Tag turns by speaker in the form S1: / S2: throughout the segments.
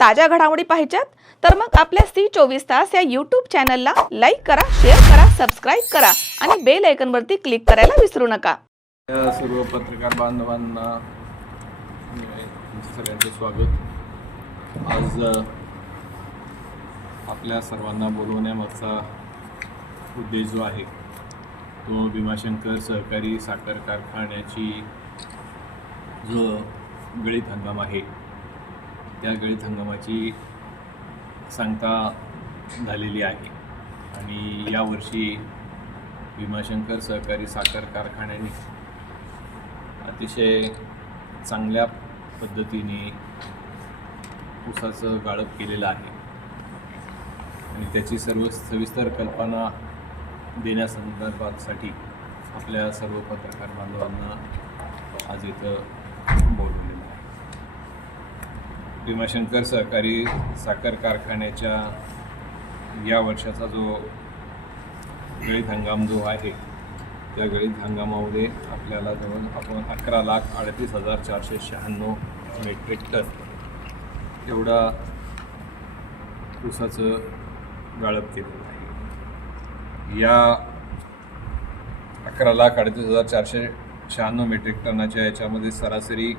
S1: ताज्या घडामोडी पाहिजेत तर मग आपल्या सी चोवीस तास या यूट्यूब चॅनलला लाईक करा शेअर करा सबस्क्राईब करा आणि बेल आयकनवरती क्लिक करायला विसरू नका.
S2: सर्व पत्रकार बांधवांना सगळ्यांचं स्वागत. आज आपल्या सर्वांना बोलवण्यामागचा उद्देश जो आहे तो भीमाशंकर सहकारी साखर कारखान्याची जो गळीत हंगाम आहे त्या गळीत हंगामाची सांगता झालेली आहे. आणि यावर्षी भीमाशंकर सहकारी साखर कारखान्याने अतिशय चांगल्या पद्धतीने ऊसाचं गाळप केलेलं आहे. आणि त्याची सर्व सविस्तर कल्पना देण्यासंदर्भातसाठी आपल्या सर्व पत्रकार बांधवांना आज इथं बोलवलेलं भीमाशंकर सहकारी साखर कारखान्याच्या या वर्षाचा जो गळीत हंगाम जो आहे त्या गळीत हंगामामध्ये आपल्याला जवळ आपण अकरा लाख अडतीस हजार चारशे शहाण्णव मेट्रिक टन एवढा ऊसाचं गाळप केलेलं आहे. या अकरा लाख अडतीस हजार चारशे शहाण्णव मेट्रिक टनाच्या याच्यामध्ये सरासरी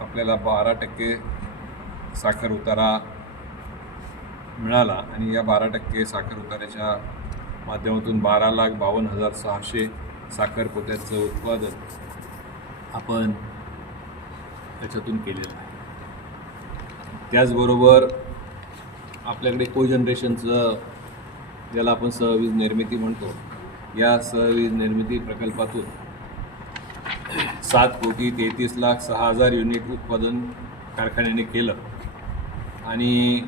S2: आपल्याला बारा टक्के साखर उतारा मिळाला आणि या बारा टक्के साखर उताऱ्याच्या माध्यमातून बारा लाख बावन्न हजार सहाशे साखर पोत्याचं उत्पादन आपण त्याच्यातून केलेलं आहे. त्याचबरोबर आपल्याकडे को जनरेशनचं ज्याला आपण सहवीज निर्मिती म्हणतो या सहवीज निर्मिती प्रकल्पातून सात कोटी तेहतीस लाख सहा हजार युनिट उत्पादन कारखान्याने केलं. आणि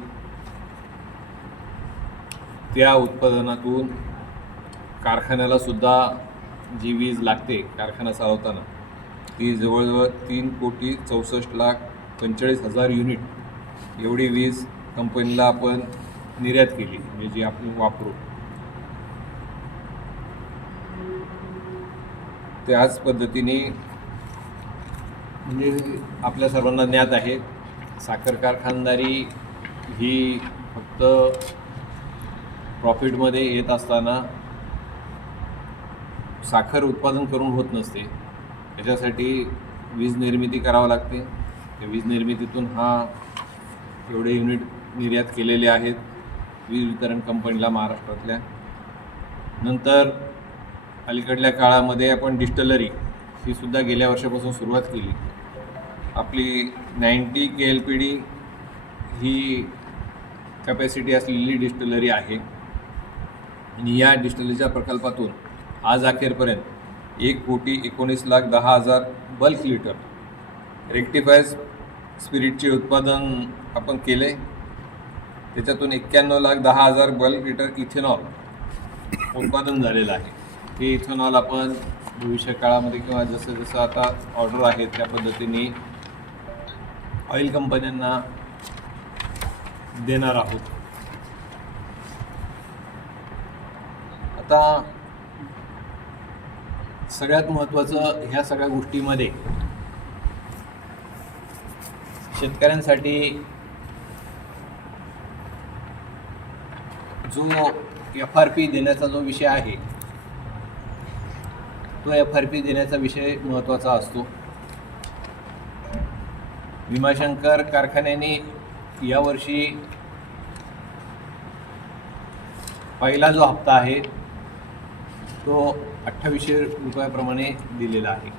S2: त्या उत्पादनातून कारखान्याला सुद्धा जी वीज लागते कारखाना चालवताना ती जवळजवळ तीन कोटी चौसष्ट लाख पंचेचाळीस हजार युनिट एवढी वीज कंपनीला आपण निर्यात केली म्हणजे जी आपण वापरू. त्याच पद्धतीने म्हणजे आपल्या सर्वांना ज्ञात आहे साखर कारखानदारी ही फक्त प्रॉफिटमध्ये येत असताना साखर उत्पादन करून होत नसते. त्याच्यासाठी वीज निर्मिती करावं लागते. त्या वीज निर्मितीतून हा एवढे युनिट निर्यात केलेले आहेत. वीज वितरण कंपनीला महाराष्ट्रातल्या. नंतर अलीकडल्या काळामध्ये आपण डिस्टलरी ही सुद्धा गेल्या वर्षापासून सुरुवात केली. आपली ninety K L P D ही कॅपॅसिटी असलेली डिस्टलरी आहे. आणि या डिस्टलरीच्या प्रकल्पातून आज अखेरपर्यंत एक कोटी एकोणीस लाख दहा हजार बल्क लिटर रेक्टिफाय स्पिरिटचे उत्पादन आपण केले. त्याच्यातून एक्क्याण्णव लाख दहा हजार बल्क लिटर इथेनॉल उत्पादन झालेलं आहे. हे इथेनॉल आपण भविष्य काळामध्ये किंवा जसं जसं आता ऑर्डर आहे त्या पद्धतीने ऑइल कंपन्यांना देणार आहोत. आता सगळ्यात महत्त्वाचं ह्या सगळ्या गोष्टीमध्ये शेतकऱ्यांसाठी जो एफ आर पी देण्याचा जो विषय आहे तो एफ आर पी देण्याचा विषय महत्त्वाचा असतो. भीमाशंकर कारखान्याने यावर्षी पहिला जो हप्ता आहे तो अठ्ठावीसशे रुपयाप्रमाणे दिलेला आहे.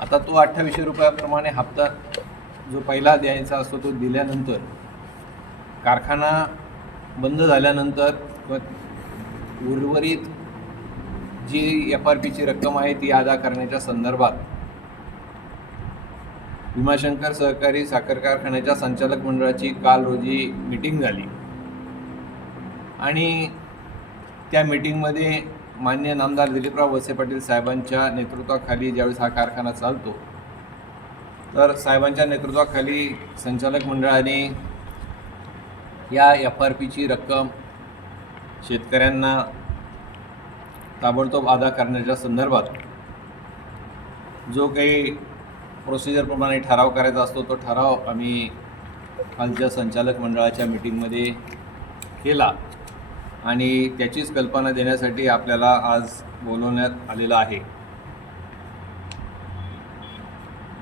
S2: आता तो अठ्ठावीसशे रुपयाप्रमाणे हप्ता जो पहिला द्यायचा असतो तो दिल्यानंतर कारखाना बंद झाल्यानंतर उर्वरित जी एफ आर पीची रक्कम आहे ती अदा करण्याच्या संदर्भात भीमाशंकर सहकारी साखर कारखान्याच्या संचालक मंडळाची काल रोजी मीटिंग झाली. आणि त्या मीटिंगमध्ये मान्य नामदार दिलीपराव वसे पाटील साहेबांच्या नेतृत्वाखाली ज्यावेळेस हा कारखाना चालतो तर साहेबांच्या नेतृत्वाखाली संचालक मंडळाने या एफ आर पीची रक्कम शेतकऱ्यांना ताबडतोब अदा करण्याच्या संदर्भात जो काही प्रोसिजरप्रमाणे ठराव करायचा असतो तो ठराव आम्ही कालच्या संचालक मंडळाच्या मीटिंगमध्ये केला. आणि त्याचीच कल्पना देण्यासाठी आपल्याला आज बोलवण्यात आलेलं आहे.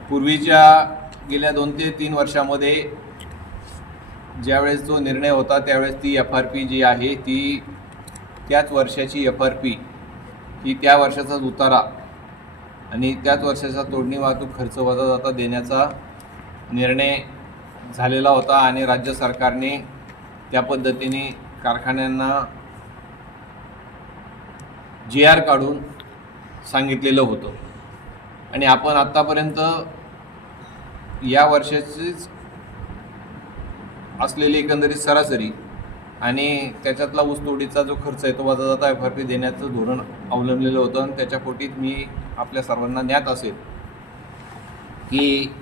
S2: पूर्वीच्या गेल्या दोन ते तीन वर्षामध्ये ज्यावेळेस जो निर्णय होता त्यावेळेस ती एफ आर पी जी आहे ती त्याच वर्षाची एफ आर पी ही त्या वर्षाचाच उतारा आणि त्याच वर्षाचा तोडणी वाहतूक खर्च वजा जाता देण्याचा निर्णय झालेला होता आणि राज्य सरकारने त्या पद्धतीने कारखान्यांना जी आर काढून सांगितलेलं होतं. आणि आपण आत्तापर्यंत या वर्षाचीच असलेली एकंदरीत सरासरी आणि त्याच्यातला ऊसतोडीचा जो खर्च आहे तो वजा जाता एफ आर पी देण्याचं धोरण अवलंबलेलं होतं आणि त्याच्या पोटीत मी आपल्या सर्वांना ज्ञात असेल की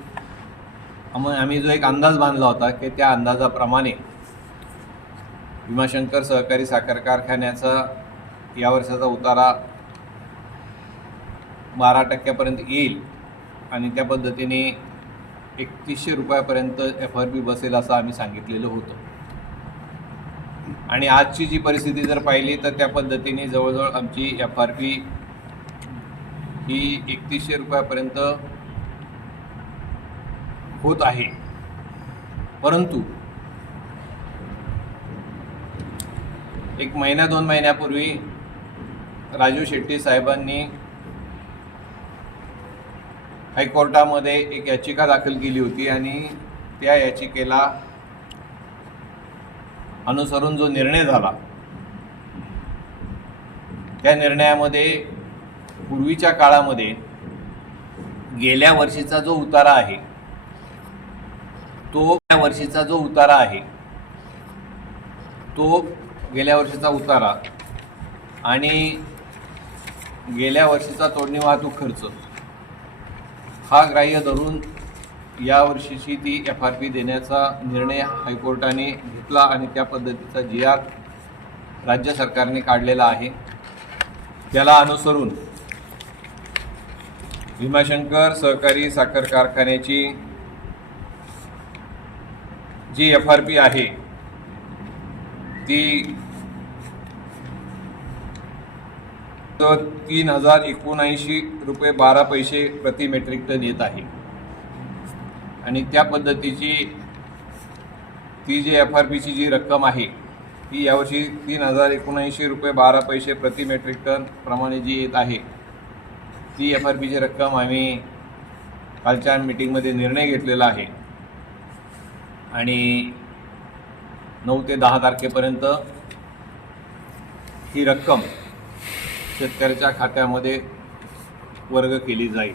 S2: आम्ही जो एक अंदाज बांधला होता की त्या अंदाजाप्रमाणे भीमाशंकर सहकारी साखर कारखान्याचा या वर्षाचा उतारा बारा टक्क्यापर्यंत येईल आणि त्या पद्धतीने एकतीसशे रुपयापर्यंत एफ आर पी बसेल असं आम्ही सांगितलेलं होतं. आणि आजची जी परिस्थिती जर पाहिली तर त्या पद्धतीने जवळजवळ आमची एफ आर पी ही एकतीसशे रुपयापर्यंत होत आहे. परंतु एक महिन्या दोन महिन्यापूर्वी राजू शेट्टी साहेबांनी हायकोर्टामध्ये एक याचिका दाखल केली होती आणि त्या याचिकेला अनुसरून जो निर्णय झाला त्या निर्णयामध्ये पूर्वीच्या काळामध्ये गेल्या वर्षीचा जो उतारा आहे तो या वर्षीचा जो उतारा आहे तो गेल्या वर्षीचा उतारा आणि गेल्या वर्षीचा तोडणी वाहतूक खर्च हा ग्राह्य धरून या वर्षीची ती एफ आर पी देण्याचा निर्णय हायकोर्टाने घेतला आणि त्या पद्धतीचा जी आर राज्य सरकारने काढलेला आहे. त्याला अनुसरून भीमाशंकर सहकारी साखर कारखान्याची जी एफ आर पी आहे ती तर तीन हजार एकोणऐंशी रुपये बारा पैसे प्रति मेट्रिक टन येत आहे. आणि त्या पद्धतीची ती जी एफ आर पीची जी रक्कम आहे ती यावर्षी तीन हजार एकोणऐंशी रुपये बारा पैसे प्रति मेट्रिक टन प्रमाणे जी येत आहे. ती एफ आर पीची रक्कम आम्ही कालच्या मीटिंगमध्ये निर्णय घेतलेला आहे. आणि नऊ ते दहा तारखेपर्यंत ही रक्कम शेतकऱ्याच्या खात्यामध्ये वर्ग केली जाईल.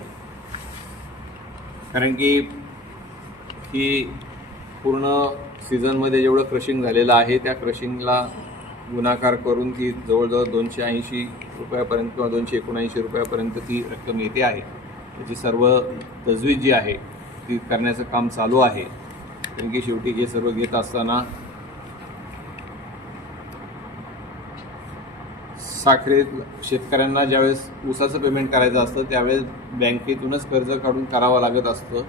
S2: कारण की ही पूर्ण सीझनमध्ये जेवढं क्रशिंग झालेलं आहे त्या क्रशिंगला गुणाकार करून ती जवळजवळ दोनशे ऐंशी रुपयापर्यंत किंवा दोनशे एकोणऐंशी रुपयापर्यंत ती रक्कम येते आहे. त्याची सर्व तजवीज जी आहे ती करण्याचं काम चालू आहे. कारण की शेवटी हे सर्व घेत असताना साखरेत शेतकऱ्यांना ज्यावेळेस ऊसाचं पेमेंट करायचं असतं त्यावेळेस बँकेतूनच कर्ज काढून करावं लागत असतं.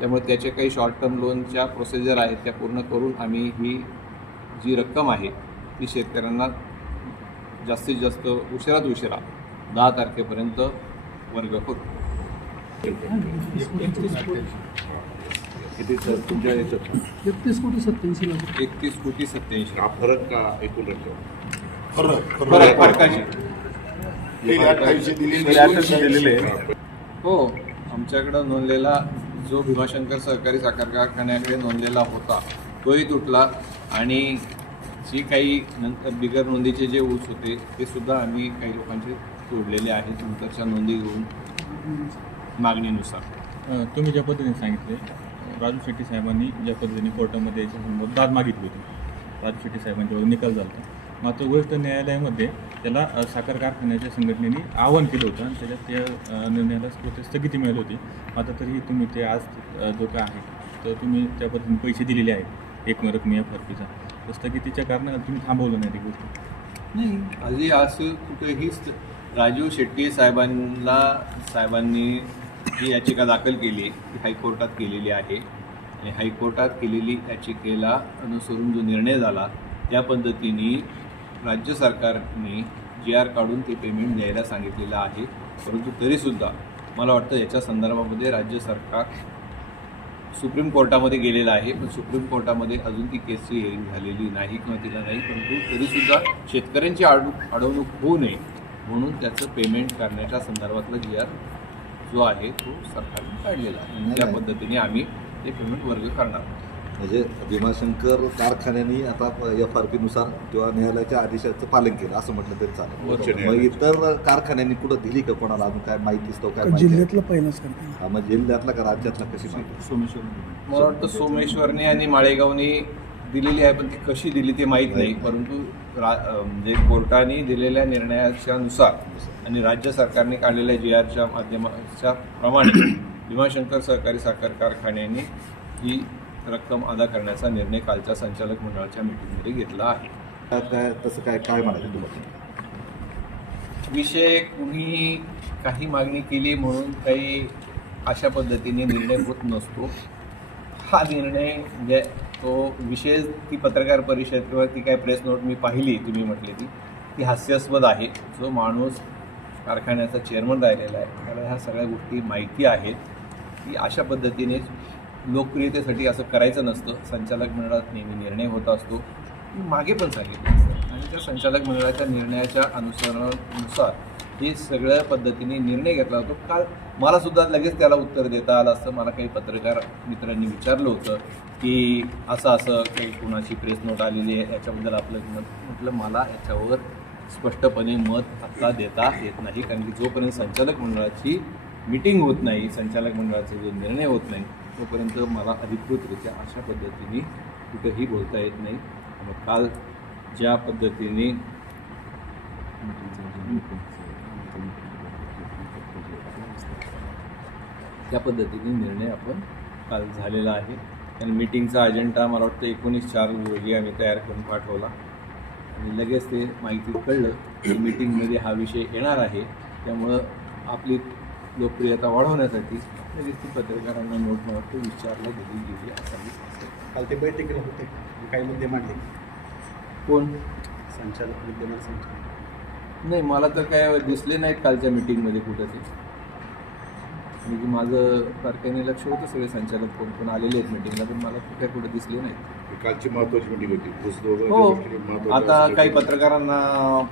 S2: त्यामुळे त्याचे काही शॉर्ट टर्म लोनच्या प्रोसिजर आहेत त्या पूर्ण करून आम्ही ही जी रक्कम आहे ती शेतकऱ्यांना जास्तीत जास्त उशिरात उशिरा दहा तारखेपर्यंत वर्ग तुमच्या याच्यात?
S3: एकतीस कोटी सत्याऐंशी लाख
S2: एकतीस कोटी सत्याऐंशी
S4: हा फरक का एकूण रक्कम?
S5: फरक
S2: फरक. फरकाची
S5: दिलेली.
S2: हो आमच्याकडं नोंदलेला जो भीमाशंकर सहकारी साखर कारखान्याकडे नोंदलेला होता तोही तुटला आणि जी काही नंतर बिगर नोंदीचे जे ऊस होते ते सुद्धा आम्ही काही लोकांचे तोडलेले आहेत नंतरच्या नोंदी घेऊन मागणीनुसार.
S6: तुम्ही ज्या पद्धतीने सांगितले राजू शेट्टी साहेबांनी ज्या पद्धतीने कोर्टामध्ये याच्या दाद मागितली होती राजू शेट्टी साहेबांच्या निकाल झाला होता. मात्र वरिष्ठ न्यायालयामध्ये त्याला साखर कारखान्याच्या संघटनेने आवाहन केलं होतं आणि त्याच्यात त्या निर्णयाला स्फूर्ती स्थगिती मिळाली होती. मात्र तरीही तुम्ही ते आज जो काय आहे. तर तुम्ही त्या पद्धतीने पैसे दिलेले आहेत एक रकमी एफ आर पीचा स्थगितीच्या कारणाने तुम्ही थांबवलं नाही ती गोष्ट.
S2: नाही आधी असं कुठेही राजीव शेट्टी साहेबांना साहेबांनी ही याचिका दाखल केली ती हायकोर्टात केलेली आहे. आणि हायकोर्टात केलेली याचिकेला अनुसरून जो निर्णय झाला त्या पद्धतीने राज्य सरकारने जी आर काढून ते पेमेंट द्यायला सांगितलेलं आहे. परंतु तरीसुद्धा मला वाटतं याच्या संदर्भामध्ये राज्य सरकार सुप्रीम कोर्टामध्ये गेलेलं आहे पण सुप्रीम कोर्टामध्ये अजून ती केसची हिअरिंग झालेली नाही किंवा तिला नाही परंतु तरीसुद्धा शेतकऱ्यांची अडू अडवणूक होऊ नये म्हणून त्याचं पेमेंट करण्याच्या संदर्भातला जी आर जो आहे तो सरकारने काढलेला आहे. त्या पद्धतीने आम्ही ते पेमेंट वर्ग करणार आहोत.
S3: म्हणजे भीमाशंकर कारखान्यांनी आता एफ आर पी नुसार किंवा न्यायालयाच्या आदेशाचं पालन केलं असं म्हटलं तरी चालेल. मग. इतर कारखान्यांनी कुठं दिली का कोणाला? अजून काय माहिती असतो काय माहिती
S7: जिल्ह्यातलं पहिलंच करते
S3: हा, मग जिल्ह्यातला का राज्यातला कशी माहिती?
S6: सोमेश्वर
S2: मला वाटतं सोमेश्वरने आणि माळेगावने दिलेली आहे पण ती कशी दिली ते माहीत नाही. परंतु रा म्हणजे कोर्टाने दिलेल्या निर्णयाच्या नुसार आणि राज्य सरकारने काढलेल्या जी आरच्या माध्यमाच्या प्रमाणे भीमाशंकर सहकारी साखर कारखान्याने ही रक्कम अदा करण्याचा निर्णय कालच्या संचालक मंडळाच्या मीटिंगमध्ये घेतला आहे.
S3: काय तसं काय काय म्हणायचं तुम्हाला?
S2: विषय कुणी काही मागणी केली म्हणून काही अशा पद्धतीने निर्णय होत नसतो. हा निर्णय म्हणजे तो विषय ती पत्रकार परिषद किंवा ती काय प्रेस नोट मी पाहिली तुम्ही म्हटली ती ती हास्यास्पद आहे. जो माणूस कारखान्याचा चेअरमन राहिलेला आहे त्याला ह्या सगळ्या गोष्टी माहिती आहेत. की अशा पद्धतीने लोकप्रियतेसाठी असं करायचं नसतं. संचालक मंडळात नेहमी निर्णय होत असतो. मी मागे पण सांगितलं असतं. आणि त्या संचालक मंडळाच्या निर्णयाच्या अनुसरणानुसार हे सगळ्या पद्धतीने निर्णय घेतला होतो. काल मला सुद्धा लगेच त्याला उत्तर देता आलं असतं. मला काही पत्रकार मित्रांनी विचारलं होतं की असं असं काही कुणाची प्रेस नोट आलेली आहे. याच्याबद्दल आपलं मत म्हटलं मला याच्यावर स्पष्टपणे मत आत्ता देता येत नाही. कारण की जोपर्यंत संचालक मंडळाची मीटिंग होत नाही संचालक मंडळाचा जो निर्णय होत नाही तोपर्यंत मला अधिकृतरित्या अशा पद्धतीने कुठंही बोलता येत नाही. मग काल ज्या पद्धतीने त्या पद्धतीने निर्णय आपण काल झालेला आहे. आणि मीटिंगचा अजेंडा मला वाटतं एकोणीस चार रोजी आम्ही तयार करून पाठवला. आणि लगेच ते माहिती कळलं की मीटिंगमध्ये हा विषय येणार आहे. त्यामुळं आपली लोकप्रियता वाढवण्यासाठी ती पत्रकारांना वाटतं विचारला गेली गेली असावी.
S8: काल ते बैठकीला होते. काही मुद्दे मांडले.
S2: कोण?
S8: संचालक विद्यमान संचालक.
S2: नाही मला तर काय दिसले नाहीत कालच्या मीटिंगमध्ये कुठं ते म्हणजे माझं कारखाने लक्ष होतं सगळे संचालक कोण कोण आलेले आहेत मीटिंगला पण मला कुठे कुठे दिसले नाहीत.
S4: कालची महत्वाची मिटिंग होती.
S2: हो. आता. काही पत्रकारांना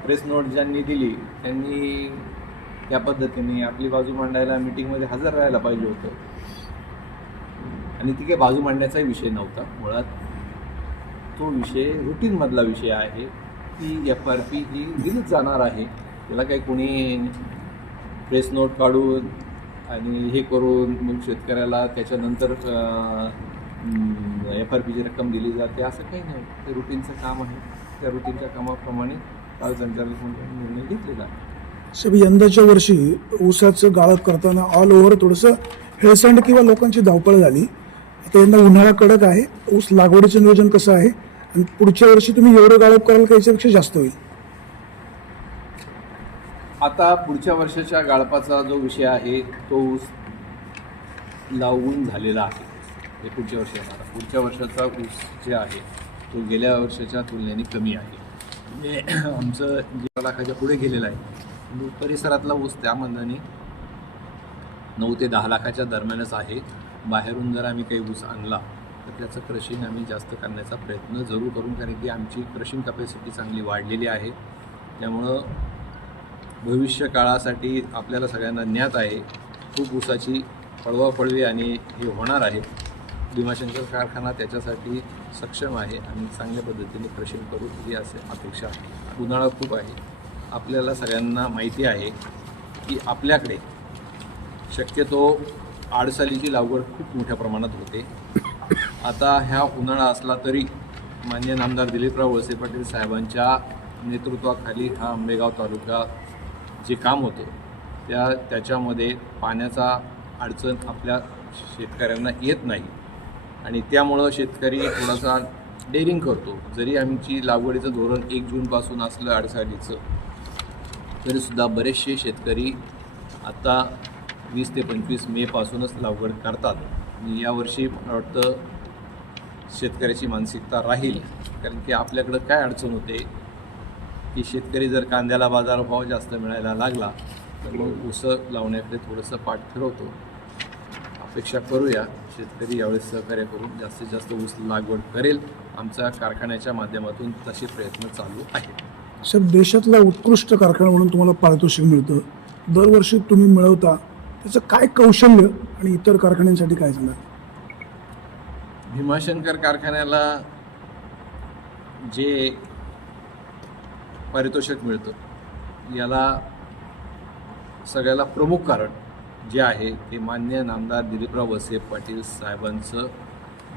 S2: प्रेस नोट ज्यांनी दिली त्यांनी त्या पद्धतीने आपली बाजू मांडायला मीटिंगमध्ये हजर राहायला पाहिजे होतं. आणि ती काही बाजू मांडण्याचाही विषय नव्हता. मुळात तो विषय रुटीनमधला विषय आहे की एफ आर पी ही दिलीच जाणार आहे. त्याला काही कोणी प्रेस नोट काढून आणि हे करून मग शेतकऱ्याला त्याच्यानंतर एफ आर पीची रक्कम दिली जाते असं काही नाही. ते रुटीनचं काम आहे. त्या रुटीनच्या कामाप्रमाणे काल संचालक मंडळाने निर्णय घेतलेला आहे.
S7: साहेब यंदाच्या वर्षी ऊसाचं गाळप करताना ऑल ओव्हर थोडंसं हेळसंड किंवा लोकांची धावपळ झाली. आता यंदा उन्हाळा कडक आहे. ऊस लागवडीचं नियोजन कसं आहे? आणि पुढच्या वर्षी तुम्ही एवढं गाळप कराल का याच्यापेक्षा जास्त होईल?
S2: आता पुढच्या वर्षाच्या गाळपाचा जो विषय आहे तो ऊस लावून झालेला आहे. पुढच्या वर्षी येणारा पुढच्या वर्षाचा ऊस जे आहे तो गेल्या वर्षाच्या तुलनेने कमी आहे. म्हणजे आमचं जे लाखाच्या पुढे गेलेलं आहे. म्हणजे परिसरातला ऊस त्या मानाने नऊ ते दहा लाखाच्या दरम्यानच आहे. बाहेरून जर आम्ही काही ऊस आणला तर त्याचं क्रशिंग आम्ही जास्त करण्याचा प्रयत्न जरूर करून कारण की आमची क्रशिंग कपॅसिटी चांगली वाढलेली आहे. त्यामुळं भविष्य काळासाठी आपल्याला सगळ्यांना ज्ञात आहे खूप ऊसाची पळवापळवी आणि हे होणार आहे. भीमाशंकर कारखाना त्याच्यासाठी सक्षम आहे आणि चांगल्या पद्धतीने क्रशिंग करू ही असे अपेक्षा आहे उन्हाळा खूप आहे. आपल्याला सगळ्यांना माहिती आहे की आपल्याकडे शक्यतो आडसालीची लागवड खूप मोठ्या प्रमाणात होते. आता ह्या उन्हाळा असला तरी मान्य नामदार दिलीपराव वळसे पाटील साहेबांच्या नेतृत्वाखाली हा आंबेगाव तालुका जे काम होते त्या त्याच्यामध्ये पाण्याचा अडचण आपल्या शेतकऱ्यांना येत नाही. आणि त्यामुळं शेतकरी थोडासा डेअरिंग करतो. जरी आमची लागवडीचं धोरण एक जूनपासून असलं अडसालीचं तरीसुद्धा बरेचसे शेतकरी आता वीस ते पंचवीस मेपासूनच लागवड करतात. आणि यावर्षी मला वाटतं शेतकऱ्याची मानसिकता राहील. कारण की आपल्याकडं काय अडचण होते? की शेतकरी जर कांद्याला बाजारभाव जास्त मिळायला लागला तर मग उसं लावण्याकडे थोडंसं पाठ ठरवतो. अपेक्षा करूया. शेतकरी यावेळेस सहकार्य करून जास्तीत जास्त ऊस लागवड करेल. आमच्या कारखान्याच्या माध्यमातून तसे प्रयत्न चालू आहेत.
S7: सर देशातला उत्कृष्ट कारखाना म्हणून तुम्हाला पारितोषिक मिळतं. दरवर्षी तुम्ही मिळवता. त्याचं काय कौशल्य आणि इतर कारखान्यांसाठी काय सांगाल
S2: भीमाशंकर कारखान्याला जे पारितोषिक मिळतं याला सगळ्याला प्रमुख कारण जे आहे ते मान्य नामदार दिलीपराव वसे पाटील साहेबांचं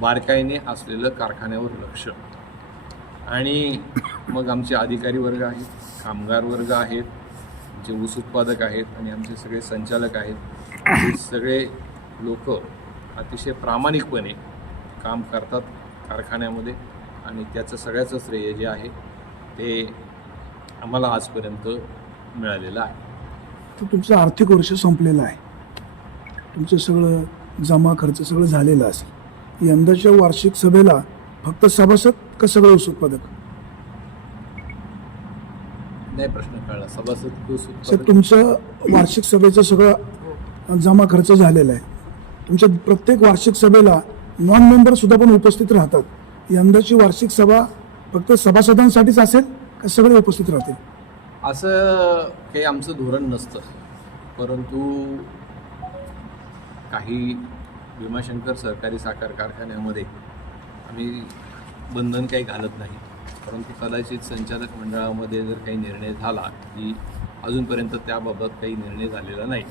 S2: बारकाईने असलेलं कारखान्यावर लक्ष. आणि मग आमचे अधिकारी वर्ग आहेत कामगार वर्ग आहेत जे ऊस उत्पादक आहेत आणि आमचे सगळे संचालक आहेत. हे सगळे लोक अतिशय प्रामाणिकपणे काम करतात कारखान्यामध्ये आणि त्याचं सगळ्याचं श्रेय जे आहे ते आम्हाला आजपर्यंत मिळालेलं आहे.
S7: तर तुमचं आर्थिक वर्ष संपलेलं आहे. तुमचं सगळं जमा खर्च सगळं झालेलं असेल. यंदाच्या वार्षिक सभेला फक्त सभासद का सगळं ऊस उत्पादक.
S2: नाही प्रश्न कळला. सभासद ऊस उत्पादक
S7: तुमचं वार्षिक सभेचं सगळं जमा खर्च झालेला आहे. तुमच्या प्रत्येक वार्षिक सभेला नॉन मेंबर सुद्धा पण उपस्थित राहतात. यंदाची वार्षिक सभा फक्त सभासदांसाठीच असेल का सगळे उपस्थित राहतील?
S2: असं काही आमचं धोरण नसतं. परंतु काही भीमाशंकर सहकारी साखर कारखान्यामध्ये आम्ही बंधन काही घालत नाही. परंतु कदाचित संचालक मंडळामध्ये जर काही निर्णय झाला की अजूनपर्यंत त्याबाबत काही निर्णय झालेला नाही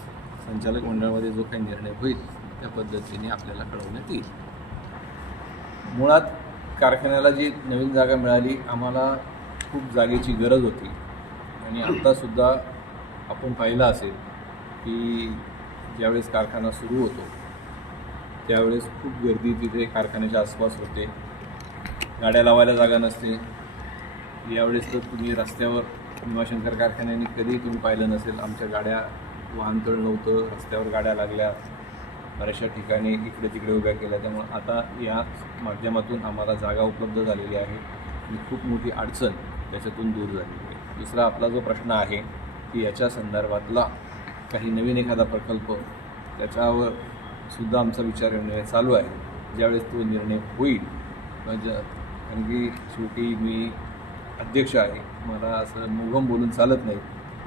S2: संचालक मंडळामध्ये जो काही निर्णय होईल त्या पद्धतीने आपल्याला कळवण्यात येईल. मुळात कारखान्याला जी नवीन जागा मिळाली आम्हाला खूप जागेची गरज होती. आणि आत्तासुद्धा आपण पाहिलं असेल की ज्यावेळेस कारखाना सुरू होतो त्यावेळेस खूप गर्दी तिथे कारखान्याच्या आसपास होते. गाड्या लावायला जागा नसते. यावेळेस तर तुम्ही रस्त्यावर भीमाशंकर कारखान्याने कधीही तुम्ही पाहिलं नसेल आमच्या गाड्या वाहनतळ नव्हतं रस्त्यावर गाड्या लागल्या. बऱ्याचशा ठिकाणी इकडे तिकडे उभ्या केल्या. त्यामुळे आता या माध्यमातून आम्हाला जागा उपलब्ध झालेली आहे. आणि खूप मोठी अडचण त्याच्यातून दूर झालेली आहे. दुसरा आपला जो प्रश्न आहे की याच्या संदर्भातला काही नवीन एखादा प्रकल्प त्याच्यावर सुद्धा आमचा विचार निर्णय चालू आहे. ज्यावेळेस तो निर्णय होईल म्हणजे कारण की शेवटी मी अध्यक्ष आहे. मला असं मुघम बोलून चालत नाही.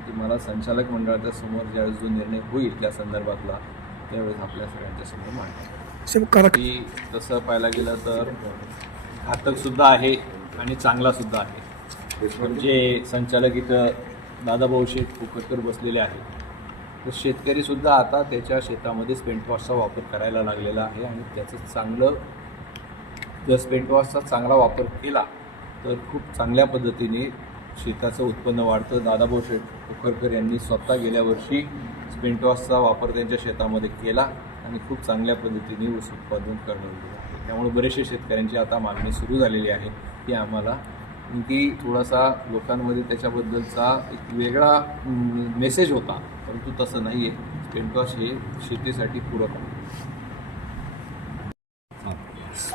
S2: की मला संचालक मंडळाच्या समोर ज्यावेळेस जो निर्णय होईल त्या संदर्भातला त्यावेळेस आपल्या सगळ्यांच्या समोर मांडणार की तसं पाहायला गेलं तर घातकसुद्धा आहे आणि चांगलासुद्धा आहे. म्हणजे संचालक इथं दादाभाऊ शेठ कुकरकर बसलेले आहेत. तर शेतकरीसुद्धा आता त्याच्या शेतामध्ये स्पेंटवॉशचा वापर करायला लागलेला आहे आणि त्याचं चांगलं जर स्पेंटवॉशचा चांगला वापर केला तर खूप चांगल्या पद्धतीने शेताचं उत्पन्न वाढतं. दादाभाऊ शेठ कुकरकर यांनी स्वतः गेल्या वर्षी स्पेंटवॉशचा वापर त्यांच्या शेतामध्ये केला आणि खूप चांगल्या पद्धतीने ऊस उत्पादन करण्यात आहे. त्यामुळे बरेचसे शेतकऱ्यांची आता मागणी सुरू झालेली आहे की आम्हाला की थोडासा लोकांमध्ये त्याच्याबद्दलचा एक वेगळा मेसेज होता परंतु तसं नाही आहे स्पेंटवॉश हे शेतीसाठी पूरक आहे.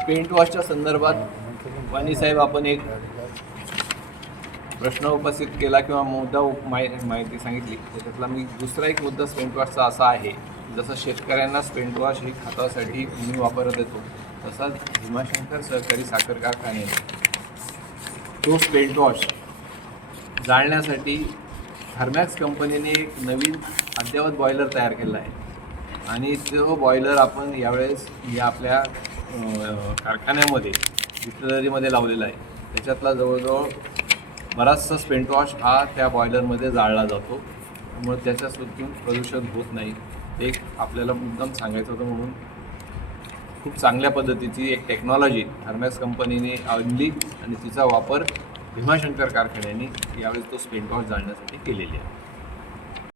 S2: पेंट वॉशच्या संदर्भात वाणी साहेब आपण एक प्रश्न उपस्थित केला किंवा मुद्दा माहि माहिती सांगितली. त्याच्यातला मी दुसरा एक मुद्दा स्पेंट वॉशचा असा आहे. जसं शेतकऱ्यांना स्पेंट वॉश हे खतासाठी मी वापरत येतो तसाच भीमाशंकर सहकारी साखर कारखाने तो स्पेंट वॉश जाळण्यासाठी थर्मॅक्स कंपनीने एक नवीन अद्ययावत बॉयलर तयार केला आहे. आणि तो बॉयलर आपण यावेळेस या आपल्या कारखान्यामध्ये डिस्टलरीमध्ये लावलेला आहे. त्याच्यातला जवळजवळ बराचसा स्पेंटवॉश हा त्या बॉयलरमध्ये जाळला जातो. त्यामुळे त्याच्यासुद्धा प्रदूषण होत नाही. एक आपल्याला मुद्दाम सांगायचं होतं म्हणून. खूप चांगल्या पद्धतीची एक टेक्नॉलॉजी थर्मॅक्स कंपनीने आणली आणि तिचा वापर भीमाशंकर कारखान्याने यावेळेस तो स्पेंटवॉश जाळण्यासाठी केलेली आहे.